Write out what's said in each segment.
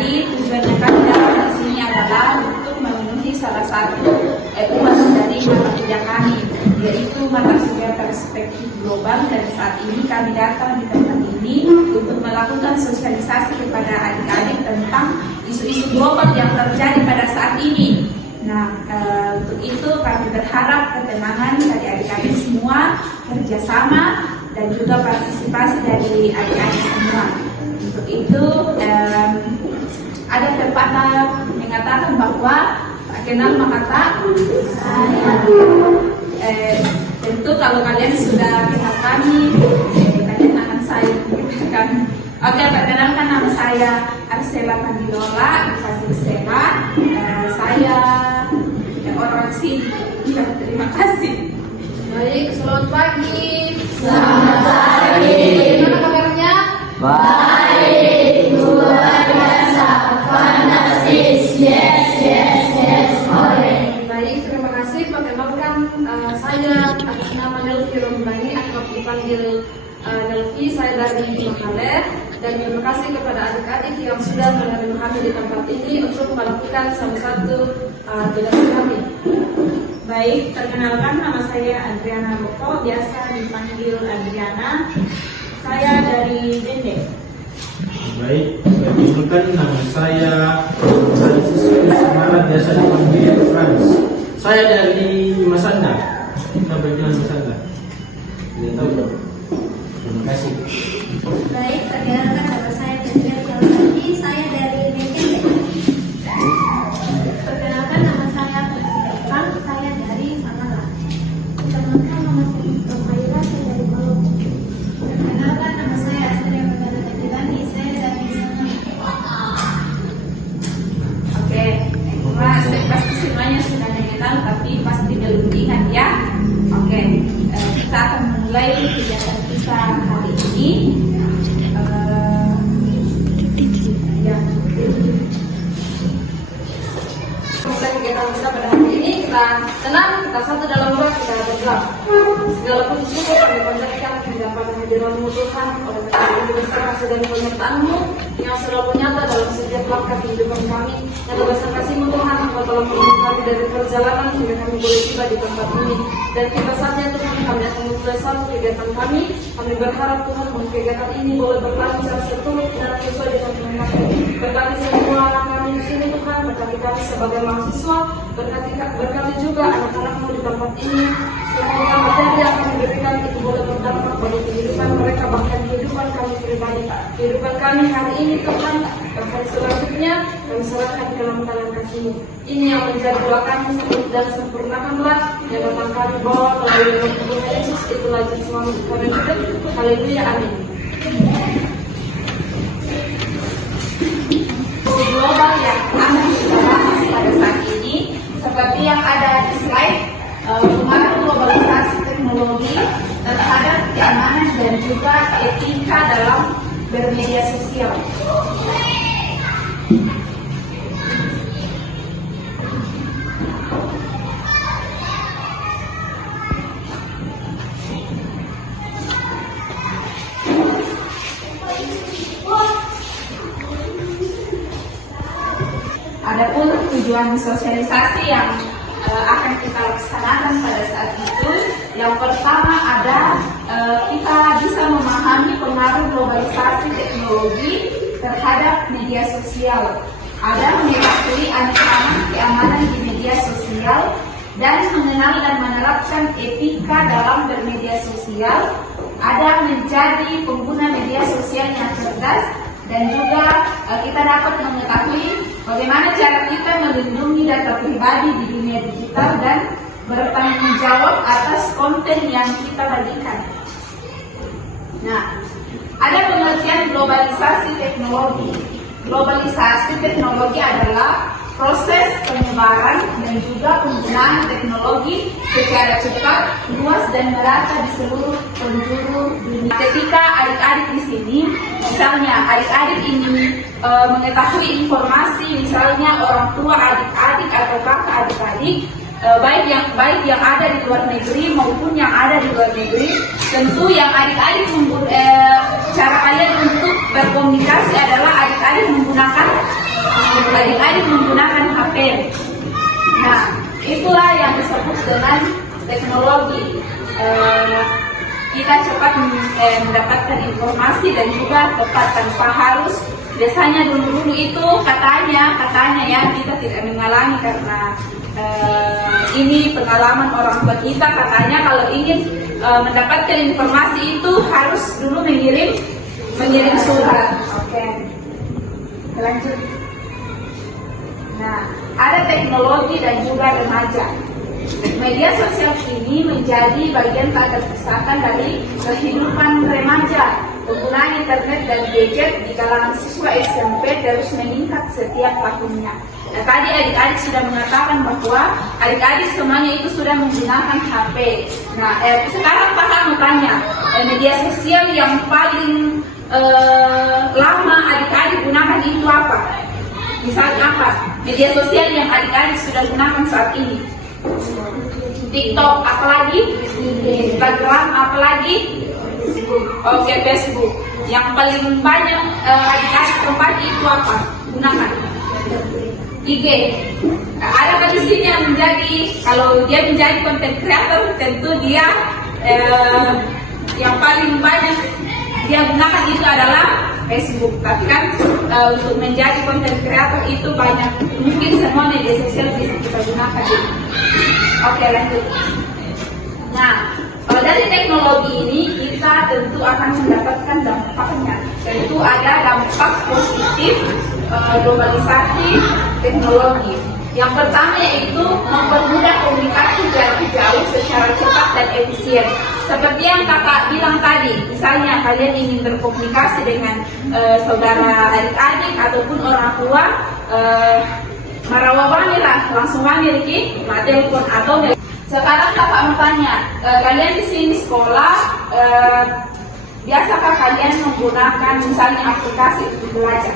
Jadi tujuannya kami dalam di sini adalah untuk memenuhi salah satu uas dari mata kuliah kami, yaitu mata kuliah perspektif global. Dan saat ini kami datang di tempat ini untuk melakukan sosialisasi kepada adik-adik tentang isu-isu global yang terjadi pada saat ini. Nah, untuk itu kami berharap ketenangan dari adik-adik semua, kerjasama dan juga partisipasi dari adik-adik semua. Untuk itu ada pepatah mengatakan bahwa tak kenal maka tak sayang. Tentu kalau kalian sudah kenal kami, kalian akan sayang kami. Oke, perkenalkan nama saya Arsela Pandilola, Fasil Sela. Saya orang sini. Terima kasih. Baik, selamat pagi. Selamat pagi. Bagaimana kabarnya? Baik, luar biasa, fantastis, yes, oleh. Baik, terima kasih. Perkenalkan saya atas nama Nelvi Romdani, akrab dipanggil Nelvi. Saya dari Makaler, dan terima kasih kepada adik-adik yang sudah menerima kami di tempat ini untuk melakukan salah satu tugas kami. Baik, perkenalkan nama saya Adriana Boko, biasa dipanggil Adriana. Saya dari Dende. Baik, perkenalkan nama saya Franciscus Samara, biasa dipanggil Frans. Saya dari Masanda. Kita berjalan Masanda. Tidak tahu dong. Terima kasih. Baik, perkenalkan nama saya Tendra Jalsati, saya dari Dende. Perkenalkan nama saya Persidapan, saya dari Samara. Perkenalkan nama saya Romaira, saya dari Maluku. Perkenalkan nama saya Astria Megara Katilani, saya dari Samara. Oke, pasti semuanya sudah mengenal, tapi pasti belum ingat ya. Oke, kita akan mulai kegiatan kita hari ini. Mulai kegiatan kita pada hari ini, kita tenang, kita satu dalam doa, kita berdoa. Segala puji syukur kami panjatkan kepada hadiratmu Tuhan, oleh karena itu besar kasih dan penyertaan-Mu yang selalu nyata dalam setiap langkah kehidupan kami. Dan besar kasih-Mu Tuhan, Engkau telah menolong kami dari perjalanan hingga kami boleh tiba di tempat ini. Dan tiba saatnya Tuhan, kami akan memulai satu kegiatan kami. Kami berharap Tuhan bahwa kegiatan ini boleh berlancar seturut dan sesuai dengan kehendak. Berkati semua anak kami di sini Tuhan, berkati kami sebagai mahasiswa, berkati juga anak-anak-Mu di tempat ini. Semoga materi yang kami berikan itu boleh berdampak bagi kehidupan mereka, bahkan kehidupan kami pribadi, kehidupan kami hari ini Tuhan. Dan hari selanjutnya kami serahkan ke dalam tangan kasih-Mu. Ini yang menjadi doa kami, dan sempurnakanlah yang datang kami bawa melalui dalam tubuh Yesus, itulah Yesus suami kami hidup. Haleluya, amin. Global yang akan kita bahas pada saat ini, seperti yang ada di slide, pengaruh globalisasi teknologi terhadap keamanan dan juga etika dalam bermedia sosial. Adapun tujuan sosialisasi yang akan kita laksanakan pada saat itu, yang pertama ada kita bisa memahami pengaruh globalisasi teknologi terhadap media sosial. Ada mengetahui anak-anak keamanan di media sosial dan mengenal dan menerapkan etika dalam bermedia sosial. Ada menjadi pengguna media sosial yang cerdas, dan juga kita dapat mengetahui bagaimana cara kita melindungi data pribadi di dunia digital dan bertanggung jawab atas konten yang kita bagikan. Nah, ada pengertian globalisasi teknologi. Globalisasi teknologi adalah proses penyebaran dan juga penggunaan teknologi secara cepat, luas dan merata di seluruh penjuru dunia. Ketika adik-adik di sini, misalnya adik-adik ini mengetahui informasi, misalnya orang tua adik-adik atau kakak adik-adik, baik yang ada di luar negeri maupun yang ada di luar negeri, tentu yang adik-adik cara kalian untuk berkomunikasi adalah adik-adik menggunakan adik-adik menggunakan HP. Nah, itulah yang disebut dengan teknologi. Kita cepat mendapatkan informasi dan juga tepat tanpa harus. Biasanya dulu itu katanya ya kita tidak mengalami karena ini pengalaman orang tua kita, katanya kalau ingin mendapatkan informasi itu harus dulu mengirim surat. Oke, lanjut. Nah, ada teknologi dan juga remaja. Media sosial ini menjadi bagian tak terpisahkan dari kehidupan remaja. Penggunaan internet dan gadget di kalangan siswa SMP terus meningkat setiap tahunnya. Nah, tadi adik-adik sudah mengatakan bahwa adik-adik semuanya itu sudah menggunakan HP. Nah, sekarang Pak mau tanya, media sosial yang paling lama adik-adik gunakan itu apa? Misalnya apa? Media sosial yang adik-adik sudah gunakan saat ini? TikTok, apalagi? Instagram, apalagi? Oke, Facebook. Yang paling banyak adik-adik tempat itu apa? Gunakan? IG. Ada kan di sini yang menjadi, kalau dia menjadi content creator, tentu dia yang paling banyak dia gunakan itu adalah Facebook. Tapi kan untuk menjadi content creator itu banyak, mungkin semua media sosial bisa kita gunakan. Oke, lanjut. Nah, dari teknologi ini kita tentu akan mendapatkan dampaknya. Tentu ada dampak positif globalisasi teknologi. Yang pertama yaitu mempermudah komunikasi jarak jauh secara cepat dan efisien. Seperti yang kakak bilang tadi, misalnya kalian ingin berkomunikasi dengan saudara adik-adik ataupun orang tua, marawabani lah, langsung wani Riki, telepon atau sekarang kakak mau tanya, kalian di sini sekolah, biasakah kalian menggunakan misalnya aplikasi untuk belajar?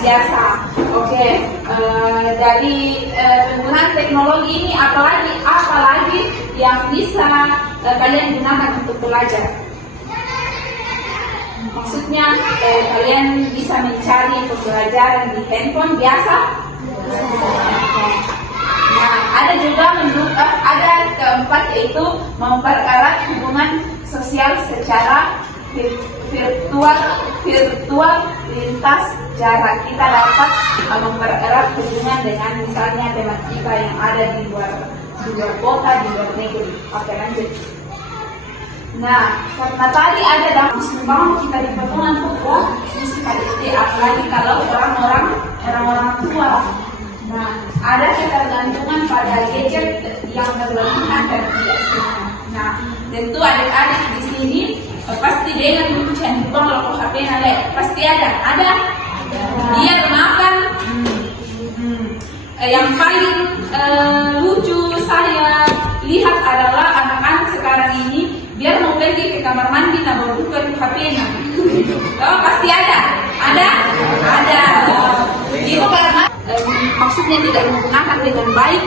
Biasa, oke. Dari penggunaan teknologi ini, apalagi yang bisa kalian gunakan untuk belajar? Maksudnya kalian bisa mencari pembelajaran di handphone biasa? Nah, ada juga ada keempat yaitu mempererat hubungan sosial secara virtual lintas jarak. Kita dapat mempererat hubungan dengan misalnya teman kita yang ada di luar kota, di luar negeri. Oke, lanjut. Nah, karena tadi ada dalam sumbangan kita di pertemuan bahwa musikalitas, apalagi kalau orang-orang tua. Nah, ada ketergantungan pada gadget yang berlebihan dan tidak sehat. Nah, tentu adik-adik di sini pasti dengan mencuci kalau HP nale pasti ada. Dia makan. Yang paling lucu saya lihat adalah anak-anak sekarang ini biar mau pergi ke kamar mandi nah baru buka HP-nya. Oh, pasti ada. Itu karena maksudnya tidak menggunakan dengan baik,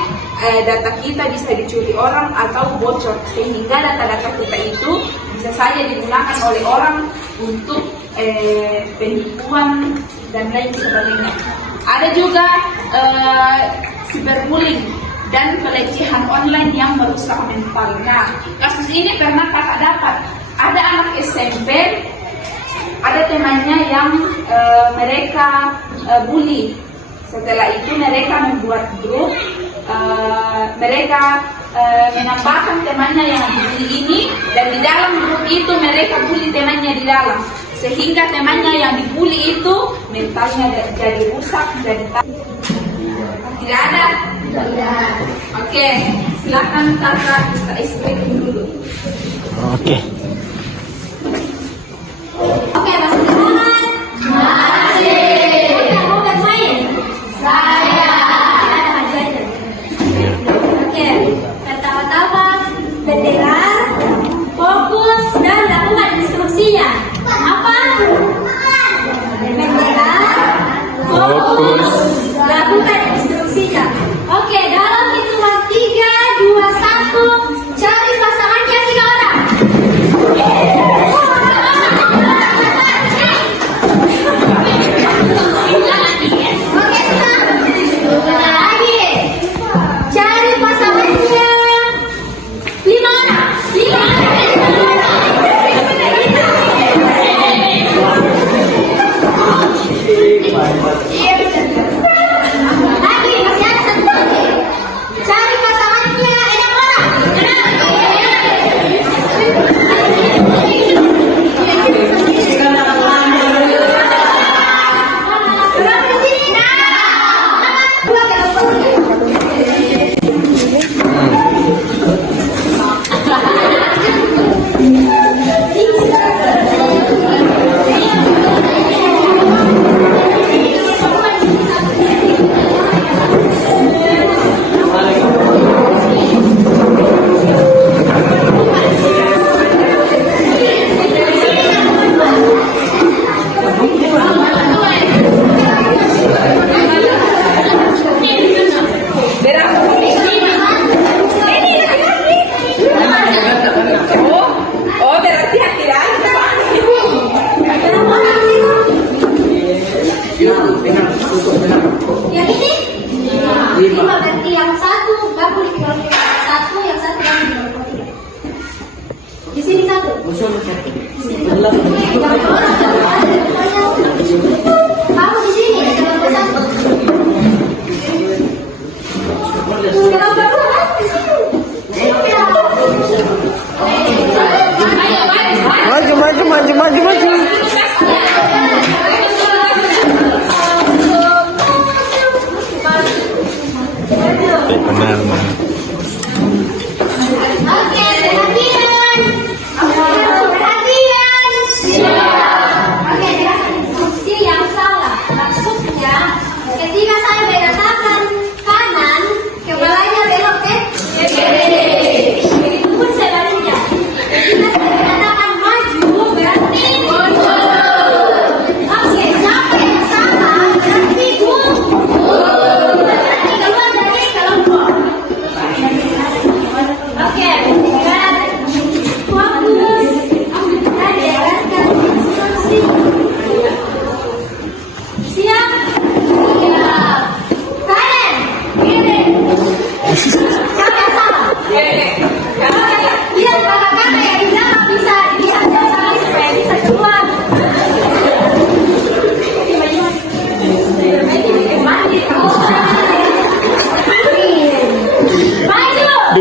data kita bisa dicuri orang atau bocor, sehingga data-data kita itu bisa saja digunakan oleh orang untuk penipuan dan lain sebagainya. Ada juga cyberbullying dan pelecehan online yang merusak mental. Nah, kasus ini pernah kakak dapat. Ada anak SMP, ada temannya yang mereka bully. Setelah itu mereka membuat grup, mereka menambahkan temannya yang dibully ini, dan di dalam grup itu mereka bully temannya di dalam, sehingga temannya yang dibully itu mentalnya jadi rusak, jadi tidak ada. Oke, silakan kakak kita explain dulu. Oke. Oke, masih semangat? Masih. Mau bermain? Saya. Oke, pertama-tama mendengar, fokus dan lakukan instruksinya. Apa? Mendengar, fokus, lakukan instruksinya. Oke, dalam hitungan 3, 2, 1, cari pasangannya 3 orang.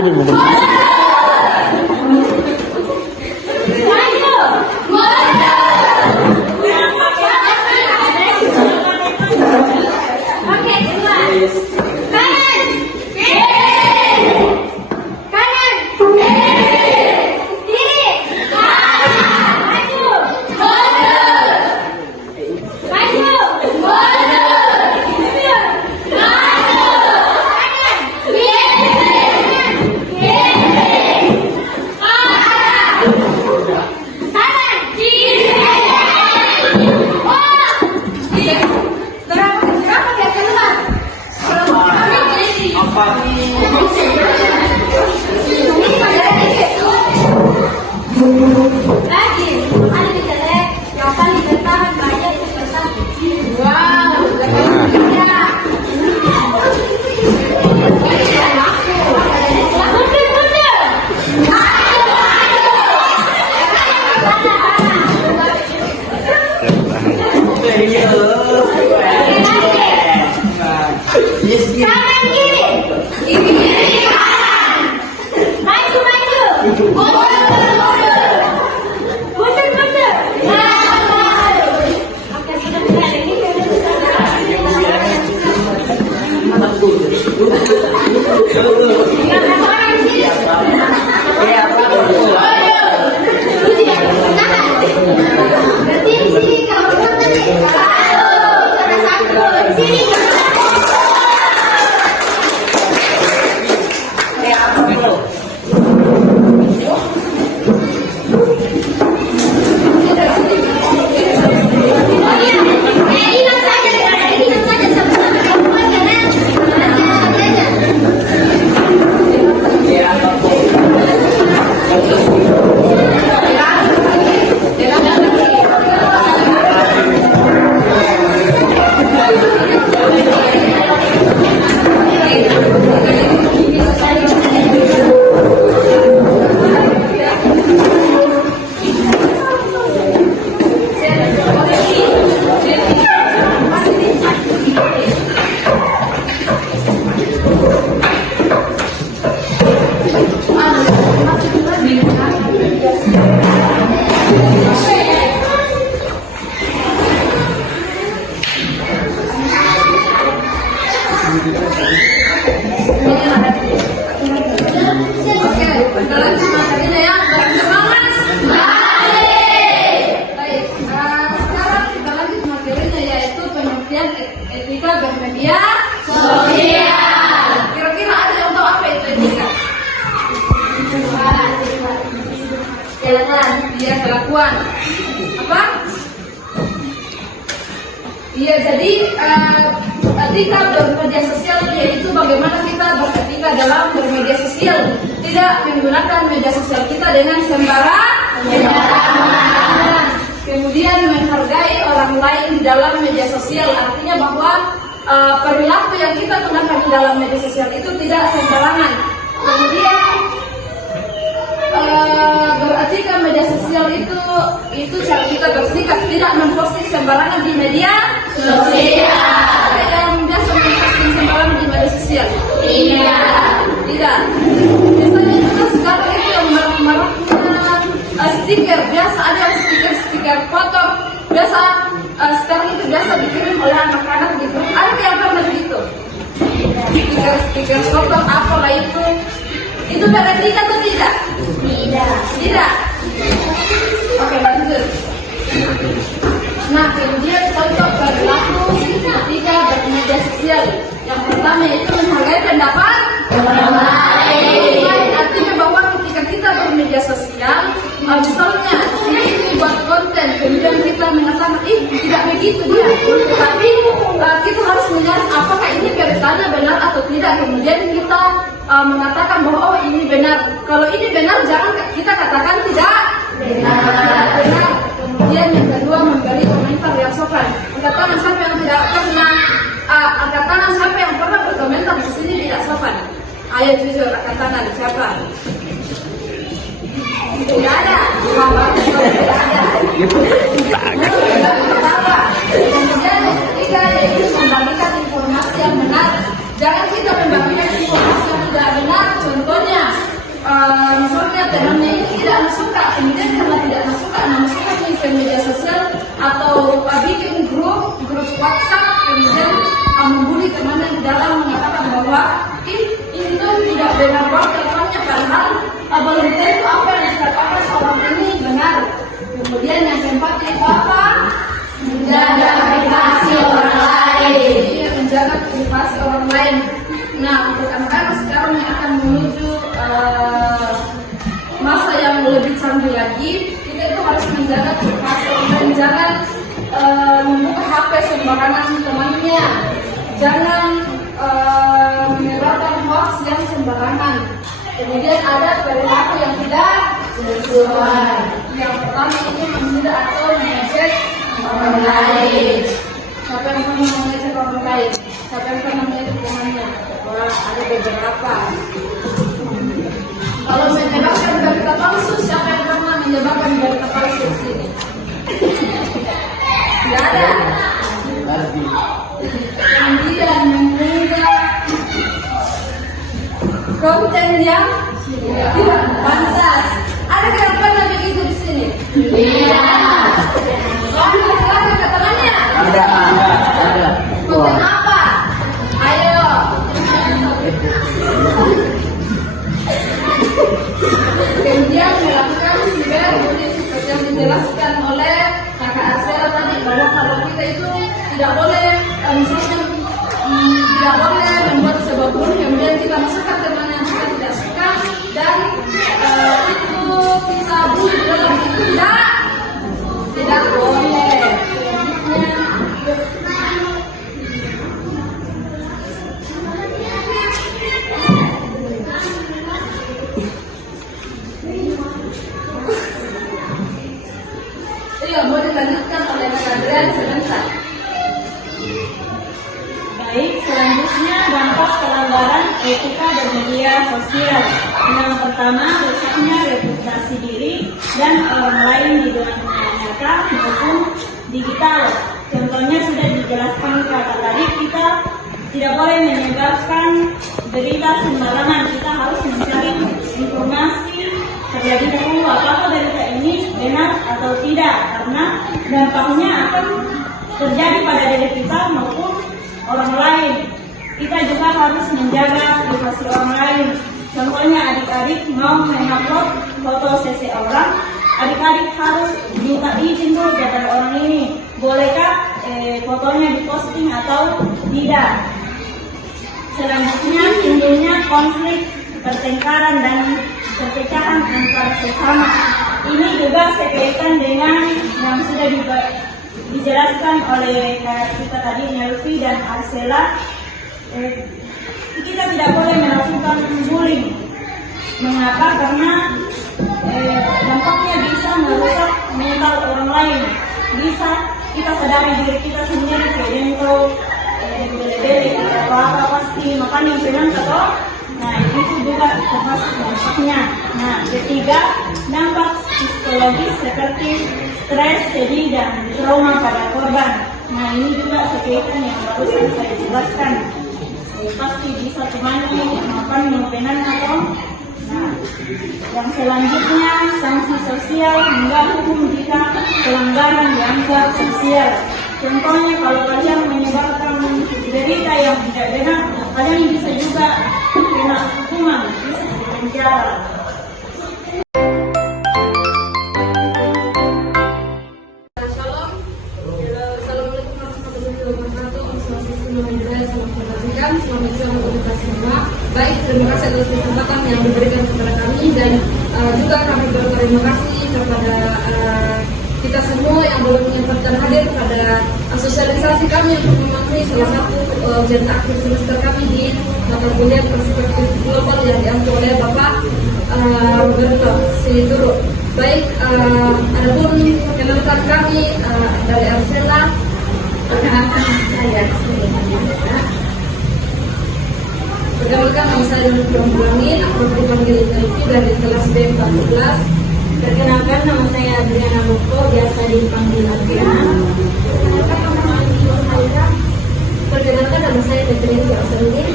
Ini bukan. Etika bermedia sosial. Kira-kira ada yang tahu apa itu etika? Kelakuan. Iya, kelakuan. Apa? Iya, jadi etika bermedia sosial yaitu bagaimana kita beretika dalam bermedia sosial, tidak menggunakan media sosial kita dengan sembarangan. Kemudian menghargai orang lain di dalam media sosial, artinya bahwa perilaku yang kita gunakan di dalam media sosial itu tidak sembarangan. Kemudian beretika media sosial itu cara kita bersikap, tidak memposting sembarangan di media sosial. Ada yang biasa memposting sembarangan di media sosial? Iya. Tidak. Biasanya juga sekarang itu yang marah-marah stiker, biasa ada yang stiker foto, biasa sekarang itu biasa dikirim oleh anak-anak di grup. Ada yang pernah begitu? Stiker foto apalah itu beretika atau tidak? Tidak. Oke, lanjut. Nah, kemudian contoh perilaku ketika bermedia sosial. Yang pertama itu menghargai pendapat orang lain. Artinya bahwa ketika kita bermedia sosial, misalnya ini buat konten, kemudian kita mengatakan, tidak begitu dia. Tetapi kita harus melihat apakah ini beritanya benar atau tidak. Kemudian kita mengatakan bahwa oh ini benar. Kalau ini benar, jangan kita katakan tidak benar. Kemudian yang kedua, memberi komentar yang sopan. Angkat tangan siapa yang tidak pernah, angkat tangan siapa yang pernah berkomentar di sini tidak sopan. Ayo jujur, angkat tangan siapa? Tidak ada. Tidak ada. Kemudian yang ketiga yaitu membagikan informasi yang benar. Jangan kita membagikan informasi yang tidak benar. Contohnya temannya ini tidak suka, kemudian karena tidak suka mengisi media sosial atau bikin grup WhatsApp, kemudian membuli temannya di dalam mengatakan bahwa ini tuh tidak benar banget teleponnya, padahal belum tentu apa yang dikatakan orang ini benar. Kemudian yang keempat itu apa? Menjaga privasi orang lain. Iya, menjaga privasi orang lain. Nah, untuk anak-anak sekarang yang akan menuju masa yang lebih canggih lagi, kita itu harus menjaga privasi orang lain. Jangan membuka HP sembarangan temannya. Jangan menyebarkan hoax yang sembarangan. Kemudian ada perilaku yang tidak sesuai. Yang pertama itu menghina atau mengejek orang lain. Siapa yang pernah mengejek orang lain? Siapa yang pernah mengejek temannya? Wah, ada beberapa. Kalau menyebarkan berita palsu, siapa yang pernah menyebarkan berita palsu di sini? Tidak ada. Kemudian mengunggah konten yang tidak pantas. Ada yang pernah begitu di sini? Tidak. Laki-laki ke temannya? Ada. Konten apa? Ayo. Kemudian melakukan cyberbullying seperti yang dijelaskan oleh kakak Arsela tadi, bahwa kalau kita itu tidak boleh misalnya tidak boleh membuat sebuah bully kemudian kita masukkan teman yang kita tidak suka dan itu kita bully di dalam itu tidak boleh. Iya, boleh dilanjutkan oleh Kak Adrian sebentar. Baik, selanjutnya dampak pelanggaran etika bermedia sosial. Yang pertama, rusaknya reputasi diri dan orang lain di dunia nyata maupun digital. Contohnya sudah dijelaskan kakak tadi, kita tidak boleh menyebarkan berita sembarangan. Kita harus mencari informasi terlebih dahulu apakah berita ini benar atau tidak, karena dampaknya akan terjadi pada diri kita maupun orang lain. Kita juga harus menjaga privasi orang lain. Contohnya adik-adik mau mengupload foto sesi orang, adik-adik harus minta izin dulu kepada orang ini. Bolehkah fotonya diposting atau tidak? Selanjutnya timbulnya konflik, pertengkaran dan perpecahan antar sesama. Ini juga sekaitan dengan yang sudah dijelaskan oleh kita tadi Nelvi dan Arsela. Kita tidak boleh melakukan bullying. Mengapa? Karena dampaknya bisa merusak mental orang lain. Bisa kita sadari diri kita sendiri kalau bele-bele apa pasti makan yang senang atau nah itu juga termasuk dampaknya. Nah, ketiga, dampak psikologis seperti stres, sedih dan trauma pada korban. Nah, ini juga sekaitan yang barusan saya jelaskan. Pasti bisa temani makan makanan atau nah, yang selanjutnya sanksi sosial hingga hukum jika pelanggaran dianggap sosial. Contohnya kalau kalian menyebarkan berita yang tidak benar, kalian bisa juga kena hukuman, bisa dipenjara. Shalom. Assalamualaikum warahmatullahi wabarakatuh. Selamat siang untuk kita semua. Baik, terima kasih atas kesempatan yang diberikan kepada kami dan juga kami berterima kasih kepada kita semua yang belum menyempatkan hadir pada sosialisasi kami untuk memenuhi salah satu ujian akhir semester kami di mata kuliah perspektif global yang diambil oleh Bapak Roberto Siduro. Baik, adapun perkenalkan kami dari Arsela, perkenalkan saya. Perkenalkan nama saya Nurul Bulangin, aku dipanggil Nelvi dari kelas B14. Perkenalkan nama saya Adriana Moko, biasa dipanggil Adriana. Perkenalkan nama saya Catherine Jocelyn.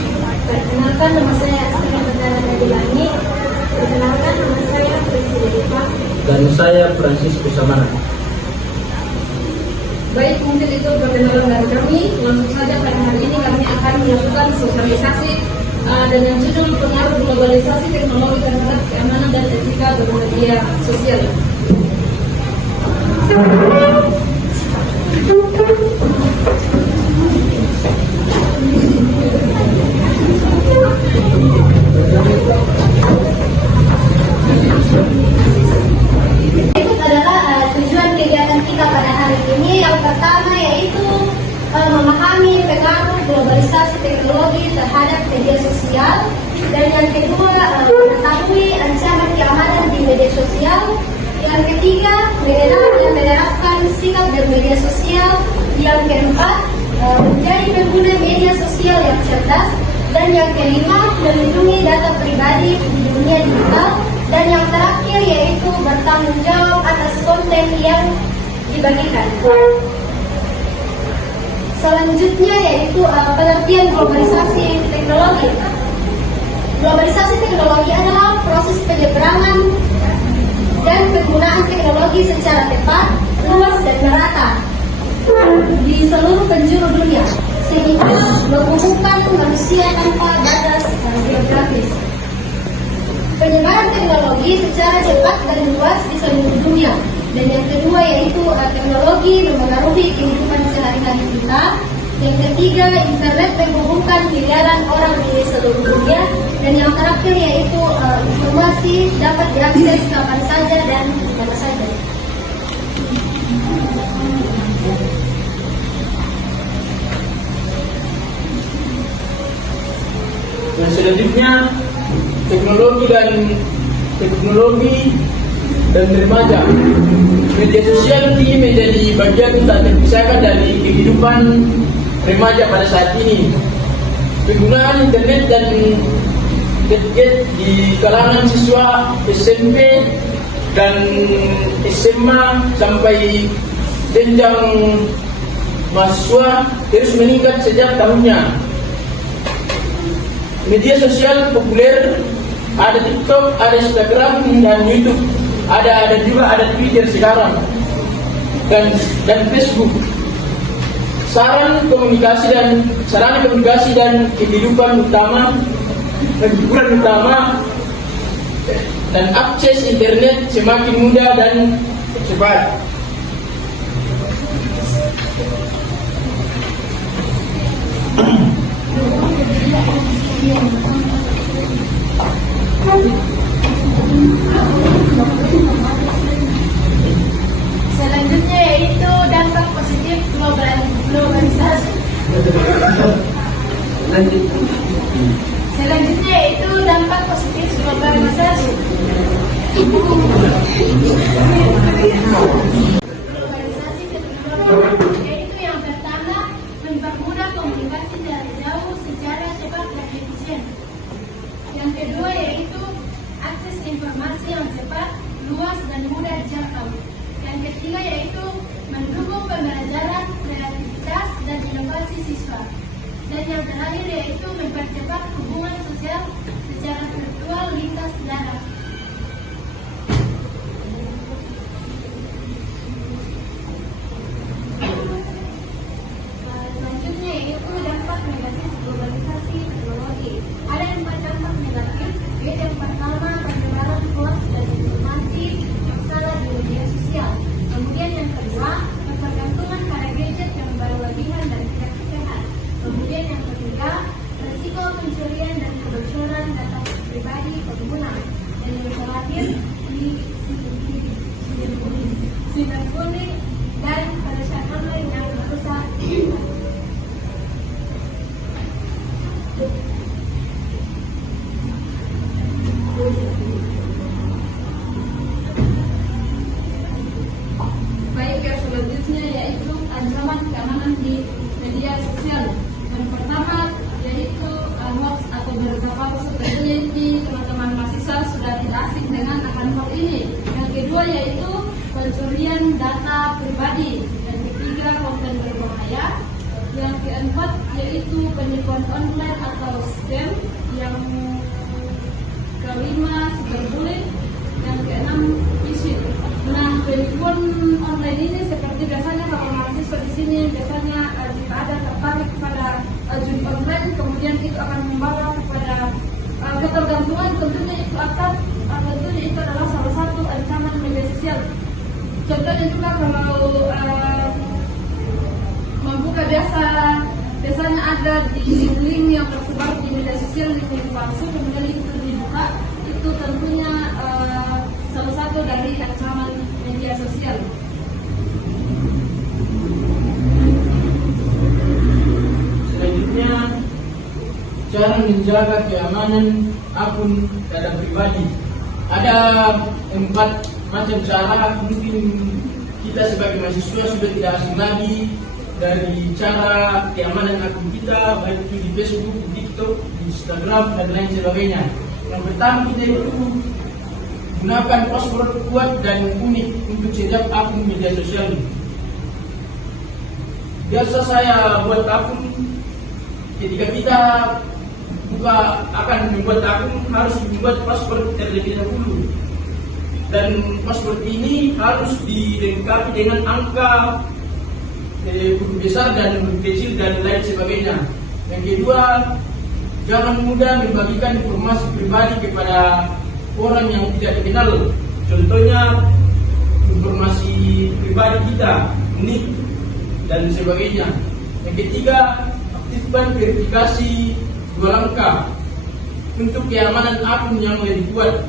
Perkenalkan nama saya Astina Betara Dilangi. Perkenalkan nama saya Fransiskus Samara. Baik, mungkin itu perkenalan dari kami. Langsung saja pada hari ini kami akan melakukan sosialisasi dengan judul pengaruh globalisasi teknologi terhadap keamanan dan etika bermedia sosial. Itu adalah tujuan kegiatan kita pada hari ini. Yang pertama yaitu memahami pengaruh globalisasi teknologi terhadap media sosial, dan yang kedua mengetahui ancaman keamanan di media sosial. Yang ketiga mengenal dan menerapkan sikap bermedia sosial. Yang keempat menjadi pengguna media sosial yang cerdas. Dan yang kelima melindungi data pribadi di dunia digital. Dan yang terakhir yaitu bertanggung jawab atas konten yang dibagikan. Selanjutnya yaitu pengertian globalisasi teknologi. Globalisasi teknologi adalah proses penyeberangan dan penggunaan teknologi secara tepat, luas dan merata di seluruh penjuru dunia, sehingga menghubungkan manusia tanpa batas geografis. Penyebaran teknologi secara cepat dan luas di seluruh dunia. Dan yang kedua yaitu teknologi mempengaruhi kehidupan sehari-hari kita. Yang ketiga, internet menghubungkan miliaran orang di seluruh dunia. Dan yang terakhir yaitu informasi dapat diakses kapan saja dan mana saja. Dan selanjutnya teknologi dan remaja. Media sosial ini menjadi bagian tak terpisahkan dari kehidupan remaja pada saat ini. Penggunaan internet dan gadget di kalangan siswa SMP dan SMA sampai jenjang mahasiswa terus meningkat setiap tahunnya. Media sosial populer, ada TikTok, ada Instagram dan YouTube. Ada Twitter sekarang dan Facebook. Sarana komunikasi dan kehidupan utama, hiburan utama, dan akses internet semakin mudah dan cepat. Selanjutnya yaitu dampak positif globalisasi. Selanjutnya yaitu dampak positif globalisasi. Globalisasi teknologi yaitu yang pertama mempermudah komunikasi dari jauh secara cepat dan efisien. Yang kedua yaitu akses informasi yang cepat, luas dan mudah dijangkau. Yang ketiga yaitu mendukung pembelajaran, kreativitas dan inovasi siswa. Dan yang terakhir yaitu mempercepat hubungan sosial secara virtual lintas darat. Selanjutnya yaitu dampak negatif globalisasi teknologi. Ada 4 dampak negatif, yaitu yang pertama penyebaran hoax dan informasi yang salah di media sosial. Kemudian yang kedua, ketergantungan pada gadget yang berlebihan dan tidak sehat. Kemudian yang ketiga, risiko pencurian dan kebocoran data pribadi pengguna. Dan yang terakhir, cyberbullying dan perusahaan online yang merusak. Baik, yang selanjutnya yaitu ancaman keamanan di media sosial. Yang pertama yaitu hoax atau berita palsu. Tentunya teman-teman mahasiswa sudah tidak asing dengan akan hal ini. Yang kedua yaitu pencurian data pribadi. Yang ketiga konten berbahaya. Yang keempat yaitu penipuan online atau scam. Yang kelima cyberbullying. Yang keenam phishing. Nah, Begitupun online ini seperti biasanya kalau mahasiswa di sini biasanya jika ada tertarik pada judi online, kemudian itu akan membawa kepada ketergantungan. Tentunya itu adalah salah satu ancaman media sosial. Contohnya juga kalau membuka biasanya ada di link yang tersebar di media sosial, link palsu, kemudian itu dibuka, itu tentunya salah satu dari ancaman media sosial. Selanjutnya, cara menjaga keamanan akun data pribadi. Ada 4 macam cara. Mungkin kita sebagai mahasiswa sudah tidak asing lagi dari cara keamanan akun kita, baik itu di Facebook, di TikTok, di Instagram, dan lain sebagainya. Yang pertama, kita itu gunakan password kuat dan unik untuk setiap akun media sosial. Biasa saya buat akun, ketika kita akan membuat akun harus membuat password terlebih dahulu, dan password ini harus dilengkapi dengan angka huruf besar dan huruf kecil dan lain sebagainya. Yang kedua, jangan mudah membagikan informasi pribadi kepada orang yang tidak dikenal. Contohnya informasi pribadi kita, nik dan sebagainya. Yang ketiga, aktifkan verifikasi 2 langkah untuk keamanan akun yang lebih kuat.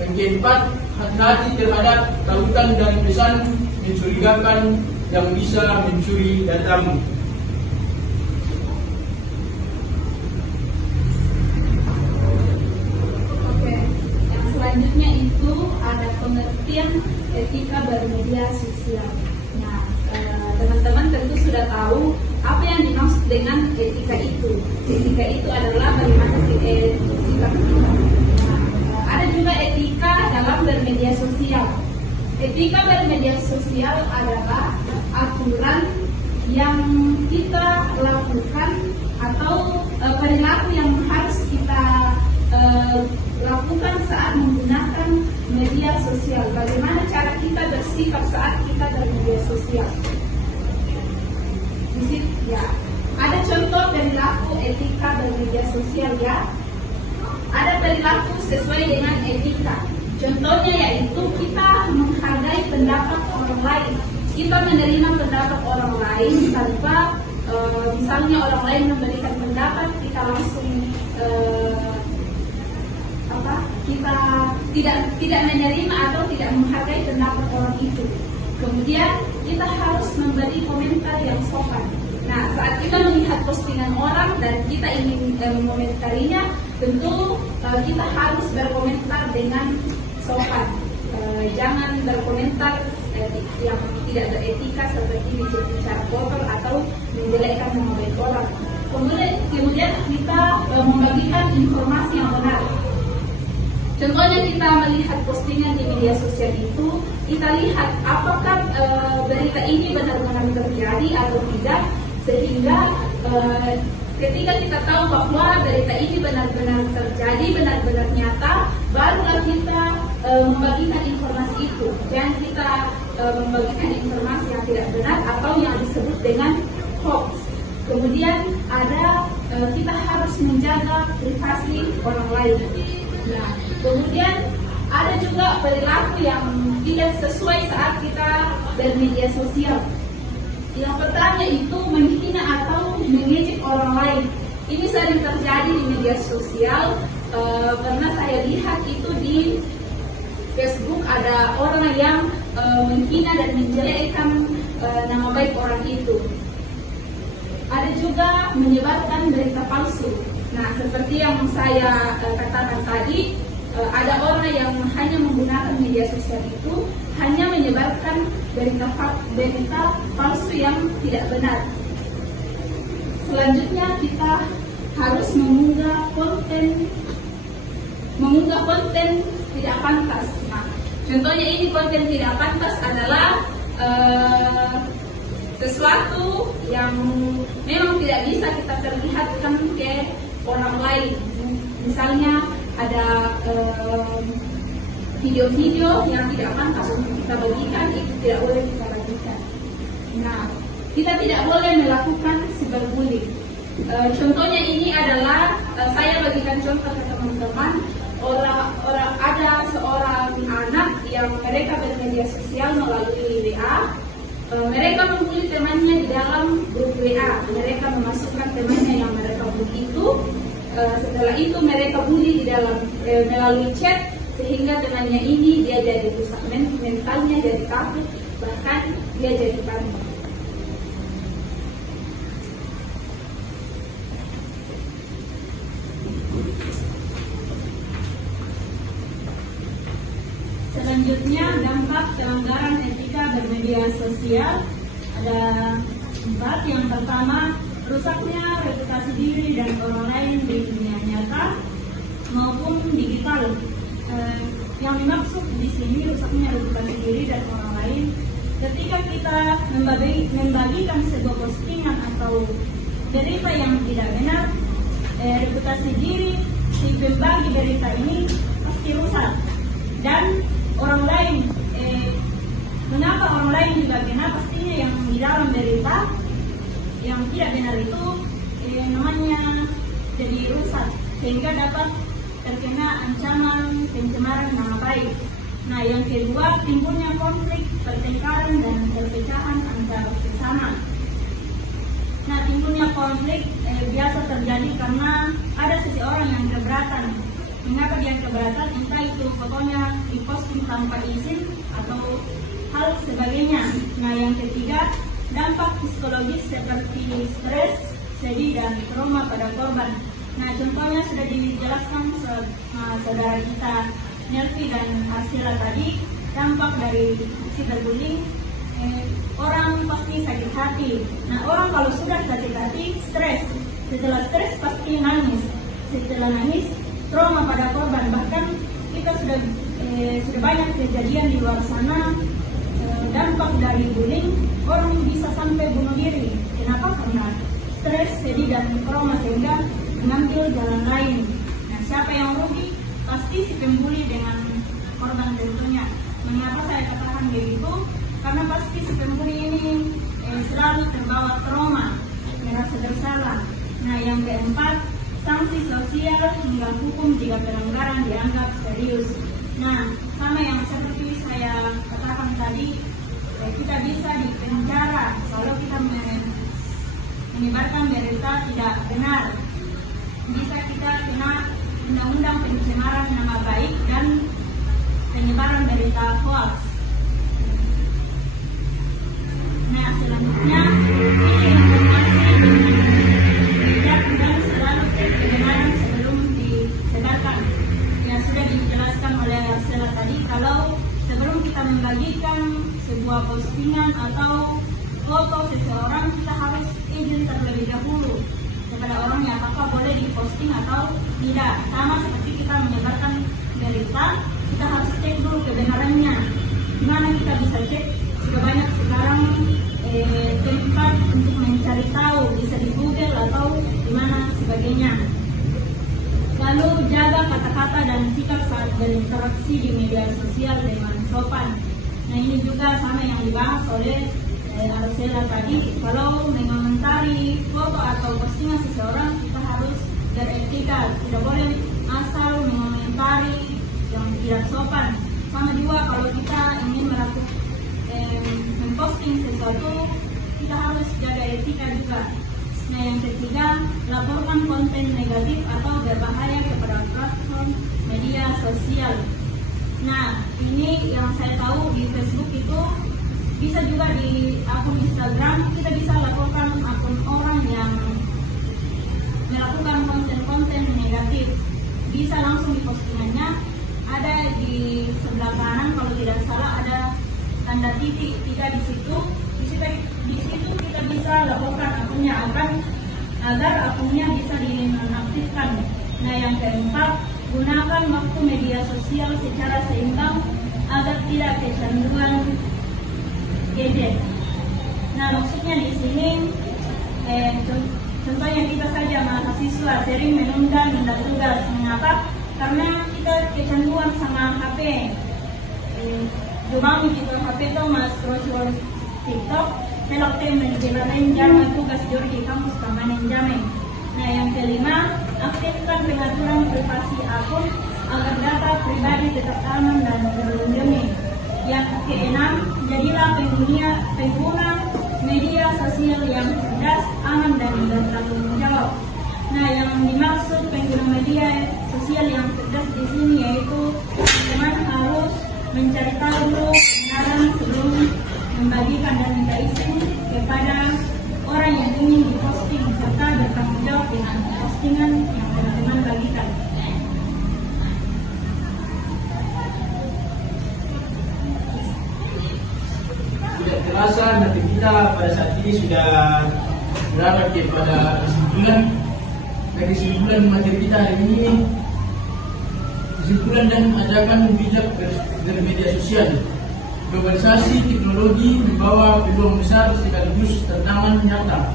Yang keempat, hati-hati terhadap tautan dan pesan mencurigakan yang bisa mencuri datamu. Oke, yang selanjutnya itu ada pengertian etika bermedia sosial. Nah, teman-teman tentu sudah tahu apa yang dimaksud dengan etika itu. Etika itu adalah bagaimana sikap kita. Ada juga etika dalam bermedia sosial. Etika bermedia sosial adalah aturan yang kita lakukan atau perilaku yang harus kita lakukan saat menggunakan media sosial. Bagaimana cara kita bersikap saat kita bermedia sosial. Di situ, ya. Ada contoh perilaku etika bermedia sosial, ya. Ada perilaku sesuai dengan etika. Contohnya yaitu kita menghargai pendapat orang lain. Kita menerima pendapat orang lain tanpa misalnya orang lain memberikan pendapat, kita langsung kita tidak menerima atau tidak menghargai pendapat orang itu. Kemudian kita harus memberi komentar yang sopan. Nah, saat kita melihat postingan orang dan kita ingin mengomentarinya, tentu kita harus berkomentar dengan sopan. Jangan berkomentar yang tidak beretika seperti bicara kotor atau menjelekkan nama baik orang. Kemudian kita membagikan informasi yang benar. Contohnya kita melihat postingan di media sosial itu, kita lihat apakah berita ini benar-benar terjadi atau tidak, sehingga ketika kita tahu bahwa berita ini benar-benar terjadi, benar-benar nyata, barulah kita membagikan informasi itu. Dan kita membagikan informasi yang tidak benar atau yang disebut dengan hoax. Kemudian ada kita harus menjaga privasi orang lain. Nah, kemudian ada juga perilaku yang tidak sesuai saat kita bermedia sosial. Yang pertama itu menghina atau mengejek orang lain. Ini sering terjadi di media sosial. Pernah saya lihat itu di Facebook, ada orang yang menghina dan menjelekkan nama baik orang itu. Ada juga menyebarkan berita palsu. Nah, seperti yang saya katakan tadi, ada orang yang hanya menggunakan media sosial itu hanya menyebarkan berita palsu yang tidak benar. Selanjutnya kita harus mengunggah konten tidak pantas. Nah, contohnya ini konten tidak pantas adalah sesuatu yang memang tidak bisa kita perlihatkan ke orang lain. Misalnya ada video-video yang tidak pantas untuk kita bagikan itu tidak boleh kita bagikan. Nah, kita tidak boleh melakukan cyberbullying. Contohnya ini adalah saya bagikan contoh ke teman-teman. Ada seorang anak yang mereka bermedia sosial melalui WA. Mereka membuli temannya di dalam grup WA. Mereka memasukkan temannya yang mereka bully itu. Setelah itu mereka bully di dalam melalui chat, sehingga temannya ini dia jadi rusak mentalnya, jadi takut, bahkan dia jadi panik. Selanjutnya, dampak pelanggaran etika bermedia sosial ada 4. Yang pertama, rusaknya reputasi diri dan orang lain di dunia nyata maupun digital. Yang dimaksud di sini rusaknya reputasi diri dan orang lain ketika kita membagikan sebuah postingan atau berita yang tidak benar, reputasi diri si pembagi berita ini pasti rusak. Dan orang lain, mengapa orang lain juga benar? Pastinya yang di dalam berita yang tidak benar itu namanya jadi rusak, sehingga dapat terkena ancaman pencemaran nama baik. Nah, yang kedua, timbulnya konflik, pertengkaran, dan perpecahan antar sesama. Nah, timbulnya konflik biasa terjadi karena ada seseorang yang keberatan. Mengapa dia keberatan? Entah itu fotonya diposting tanpa izin atau hal sebagainya. Nah, yang ketiga, dampak psikologis seperti stres, sedih, dan trauma pada korban. Nah, contohnya sudah dijelaskan saudara kita Nelvi dan Arsila tadi, dampak dari cyberbullying, orang pasti sakit hati. Nah, orang kalau sudah sakit hati, stres. Setelah stres pasti nangis. Setelah nangis, trauma pada korban. Bahkan kita sudah banyak kejadian di luar sana, dampak dari bullying, orang bisa sampai bunuh diri. Kenapa? Karena stres, sedih, dan trauma, sehingga mengambil jalan lain. Nah, siapa yang rugi? Pasti si pembuli dengan korban tentunya. Mengapa saya katakan begitu? Karena pasti si pembuli ini selalu terbawa trauma, merasa bersalah. Nah, yang keempat, sanksi sosial hingga hukum jika pelanggaran dianggap serius. Nah, sama yang seperti saya katakan tadi, kita bisa dipenjara kalau kita menyebarkan berita tidak benar. Bisa kita kena undang-undang pencemaran nama baik dan penyebaran berita hoax. Nah, selanjutnya ini informasi bijak dan selalu cek kebenaran sebelum disebarkan. Yang sudah dijelaskan oleh Arsela tadi, kalau sebelum kita membagikan sebuah postingan atau foto seseorang, kita harus izin terlebih dahulu kepada orangnya apakah boleh diposting atau tidak. Sama seperti kita menyebarkan berita, kita harus cek dulu kebenarannya. Gimana kita bisa cek? Sudah banyak sekarang tempat untuk mencari tahu, bisa di Google atau dimana sebagainya. Lalu jaga kata-kata dan sikap saat berinteraksi di media sosial dengan sopan. Nah, ini juga sama yang dibahas oleh Arsela tadi. Kalau mengomentari foto atau postingan seseorang, kita harus beretika, tidak boleh asal mengomentari yang tidak sopan. Sama juga kalau kita ingin melakukan memposting sesuatu, kita harus jaga etika juga. Nah, yang ketiga, laporkan konten negatif atau berbahaya kepada platform media sosial. Nah, ini yang saya tahu di Facebook itu bisa juga di akun Instagram, kita bisa laporkan akun orang yang melakukan konten-konten negatif. Bisa langsung di postingannya, ada di sebelah kanan kalau tidak salah ada tanda titik 3 di situ. Di situ kita bisa laporkan akunnya agar akunnya bisa dinonaktifkan. Nah, yang keempat, gunakan waktu media sosial secara seimbang agar tidak kecanduan gadget. Nah, maksudnya di sini contohnya kita saja mahasiswa sering menunda tugas. Mengapa? Karena kita kecanduan sama HP. Dumami kita HP to mas scroll TikTok, helok tem menjalani jalan tugas di kampus keamanan jamin. Nah yang kelima, aktifkan pengaturan privasi akun agar data pribadi tetap aman dan terlindungi. Yang keenam, jadilah pengguna media sosial yang cerdas, aman dan bertanggung jawab. Nah, yang dimaksud pengguna media sosial yang cerdas di sini yaitu teman harus mencari tahu dulu kebenaran sebelum membagikan dan minta izin kepada orang yang ingin diposting serta bertanggung jawab dengan postingan yang teman-teman bagikan. Tidak terasa nanti kita pada saat ini sudah berada kepada kesimpulan materi kita hari ini. Kesimpulan dan ajakan bijak dari media sosial. Globalisasi teknologi membawa peluang besar sekaligus tantangan nyata.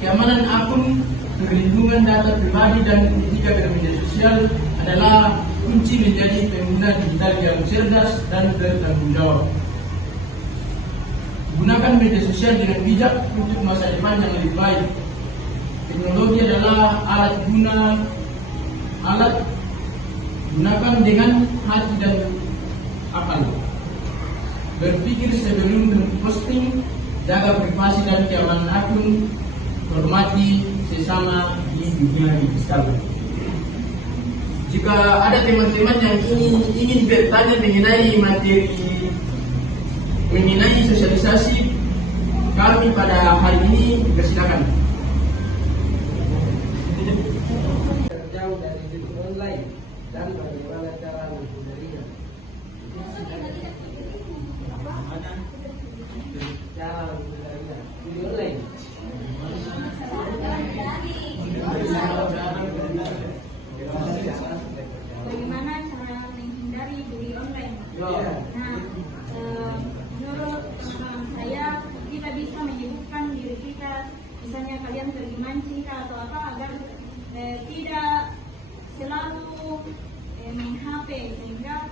Keamanan akun, perlindungan data pribadi dan etika bermedia sosial adalah kunci menjadi pengguna digital yang cerdas dan bertanggung jawab. Gunakan media sosial dengan bijak untuk masa depan yang lebih baik. Teknologi adalah alat gunakan dengan hati dan akal. Berpikir sebelum posting, jaga privasi dan keamanan akun, hormati sesama di dunia digital. Jika ada teman-teman yang ingin bertanya mengenai sosialisasi kami pada hari ini, silakan. Terjauh dari judi online dan bagaimana cara menghindarinya. Cara menghindarinya judi online. Bagaimana cara menghindari judi online? Nah, menurut pengalaman saya, kita bisa menyibukkan diri kita, misalnya kalian pergi mancing atau apa, agar tidak selalu main HP sehingga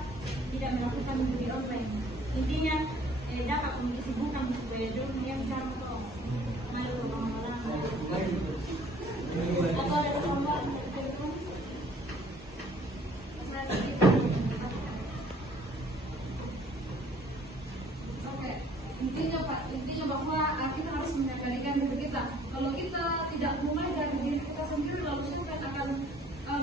tidak melakukan judi online. Intinya dapat kesibukan supaya dunia cara kok malu orang-orang atau ada tambahan dari telepon. Intinya bahwa kita harus mengendalikan diri kita. Kalau kita tidak mulai dari diri kita sendiri, lalu kita akan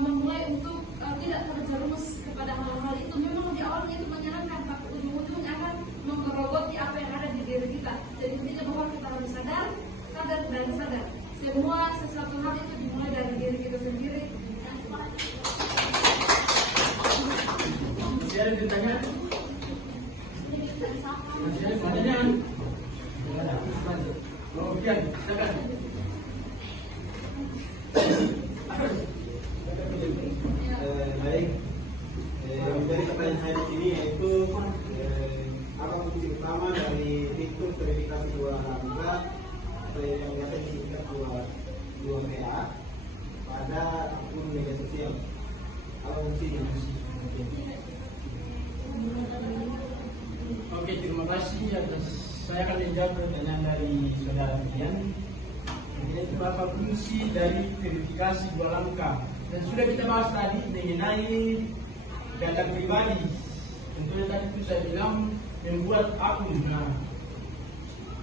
memulai untuk tidak terjerumus kepada hal-hal itu. Memang di awalnya itu menyenangkan, tapi ujung-ujungnya akan menggerogoti apa yang ada di diri kita. Jadi intinya bahwa kita harus sadar dan sadar. Sesuatu hal itu dimulai dari diri kita sendiri. Masih ada ditanya? Masih ada pertanyaan? Oh, Bian, silakan. Baik, dari pertanyaan saya di sini yaitu apa kunci utama dari fitur verifikasi dua angka atau yang biasa disingkat 2PA pada akun media sosial. Apa fungsinya? Oke, terima kasih atas. Saya akan menjawab pertanyaan dari saudara Bian. Yaitu apa fungsi dari verifikasi dua langkah? Dan sudah kita bahas tadi mengenai data pribadi. Tentunya tadi itu saya bilang membuat akun. Nah,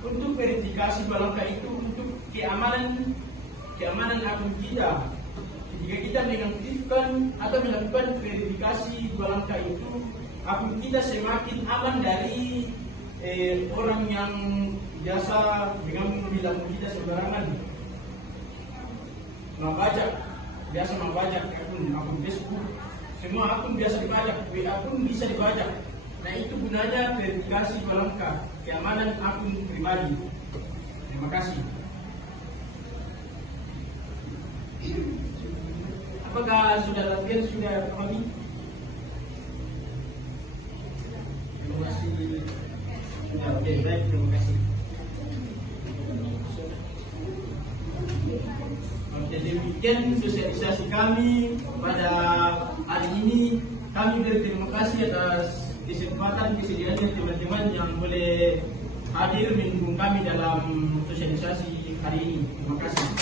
untuk verifikasi dua langkah itu untuk keamanan akun kita. Jika kita mengaktifkan atau melakukan verifikasi dua langkah itu, akun kita semakin aman dari orang yang biasa dengan bilang kita sembarangan biasa membajak akun Facebook, semua akun biasa dibajak, WA pun bisa dibajak. Nah itu gunanya verifikasi dua langkah, keamanan akun pribadi. Terima kasih. Apakah sudah latihan, sudah pahami? Terima kasih. Ya, oke, baik, terima kasih. Oke, demikian sosialisasi kami pada hari ini. Kami berterima kasih atas kesempatan kesediaannya teman-teman yang boleh hadir mendukung kami dalam sosialisasi hari ini. Terima kasih.